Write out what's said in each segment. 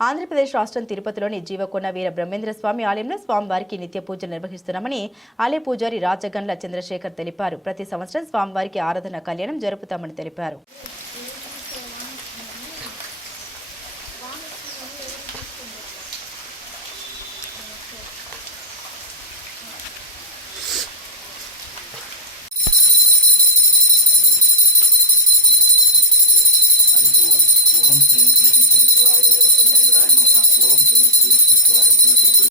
ఆంధ్రప్రదేశ్ రాష్ట్రం తిరుపతిలోని జీవకొన్న వీర బ్రహ్మేంద్ర స్వామి ఆలయంలో స్వామివారికి నిత్య పూజలు నిర్వహిస్తున్నామని ఆలయ పూజారి రాజగండ్ల చంద్రశేఖర్ తెలిపారు. ప్రతి సంవత్సరం స్వామివారికి ఆరాధన కళ్యాణం జరుపుతామని తెలిపారు ఓం హ్రీం క్లీం శ్రీ శివాయ వీర బ్రహ్మేంద్రాయ నమః ఓం హ్రీం క్లీం శ్రీ శివాయ బ్రహ్మ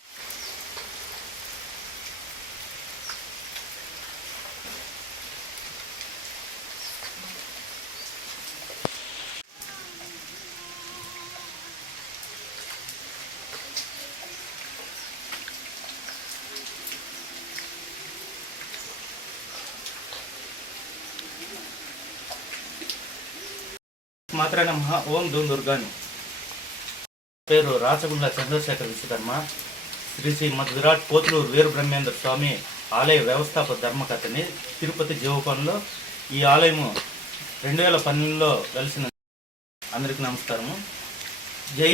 మాత్ర నమ ఓం ధూమ్ దుర్గాని. పేరు రాచగుండ్ల చంద్రశేఖర్ విశ్వధర్మ. శ్రీ శ్రీ మధురాట్ విరాట్ పోతులూరు వీర బ్రహ్మేంద్ర స్వామి ఆలయ వ్యవస్థాపక ధర్మకర్తని తిరుపతి జీవకోణంలో ఈ ఆలయము రెండు వేల పన్నెండులో కలిసిన అందరికీ నమస్కారము. జై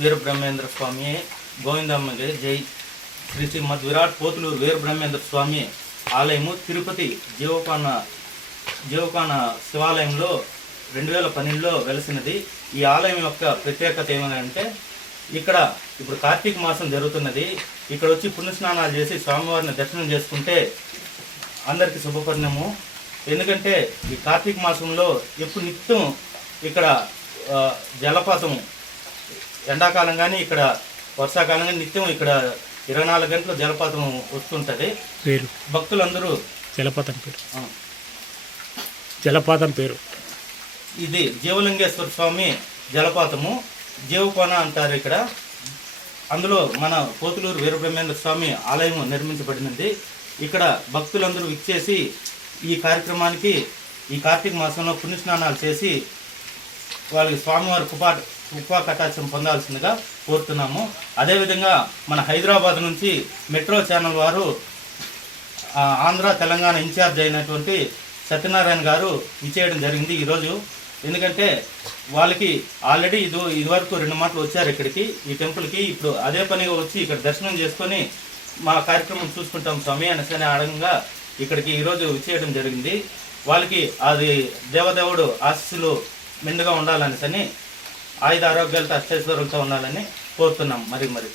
వీర బ్రహ్మేంద్ర స్వామి గోవిందమ్మకి జై శ్రీ శ్రీ మధురాట్ విరాట్ పోతులూరు వీర బ్రహ్మేంద్ర స్వామి ఆలయము తిరుపతి జీవకోణ జీవకోణ శివాలయంలో రెండు వేల పన్నెండులో వెలసినది. ఈ ఆలయం యొక్క ప్రత్యేకత ఏమనంటే ఇక్కడ ఇప్పుడు కార్తీక మాసం జరుగుతున్నది. ఇక్కడ వచ్చి పుణ్యస్నానాలు చేసి స్వామివారిని దర్శనం చేసుకుంటే అందరికీ శుభపరిణము. ఎందుకంటే ఈ కార్తీక మాసంలో ఎప్పుడు నిత్యం ఇక్కడ జలపాతం ఎండాకాలం కానీ ఇక్కడ వర్షాకాలం కానీ నిత్యం ఇక్కడ ఇరవై నాలుగు గంటలు జలపాతం వస్తుంటుంది. పేరు? భక్తులందరూ జలపాతం పేరు. జలపాతం పేరు. ఇది జీవలింగేశ్వర స్వామి జలపాతము. జీవకోన అంటారు ఇక్కడ. అందులో మన పోతులూరు వీరబ్రహ్మేంద్ర స్వామి ఆలయం నిర్మించబడినది. ఇక్కడ భక్తులందరూ ఇచ్చేసి ఈ కార్యక్రమానికి ఈ కార్తీక మాసంలో పుణ్యస్నానాలు చేసి వాళ్ళకి స్వామివారి కృపా కృపా కటాక్షం పొందాల్సిందిగా కోరుతున్నాము. అదేవిధంగా మన హైదరాబాద్ నుంచి మెట్రో ఛానల్ వారు ఆంధ్ర తెలంగాణ ఇన్ఛార్జ్ అయినటువంటి సత్యనారాయణ గారు ఇచ్చేయడం జరిగింది ఈరోజు. ఎందుకంటే వాళ్ళకి ఆల్రెడీ ఇది ఇదివరకు రెండు మాటలు వచ్చారు ఇక్కడికి ఈ టెంపుల్కి. ఇప్పుడు అదే పనిగా వచ్చి ఇక్కడ దర్శనం చేసుకొని మా కార్యక్రమం చూసుకుంటాం స్వామి అనేసి అడగంగా ఇక్కడికి ఈరోజు ఇచ్చేయడం జరిగింది. వాళ్ళకి అది దేవదేవుడు ఆశీస్సులు మెండుగా ఉండాలనేసని ఆయుధ ఆరోగ్యాలతో అష్టైశ్వర్యంతో ఉండాలని కోరుతున్నాం. మరి మరి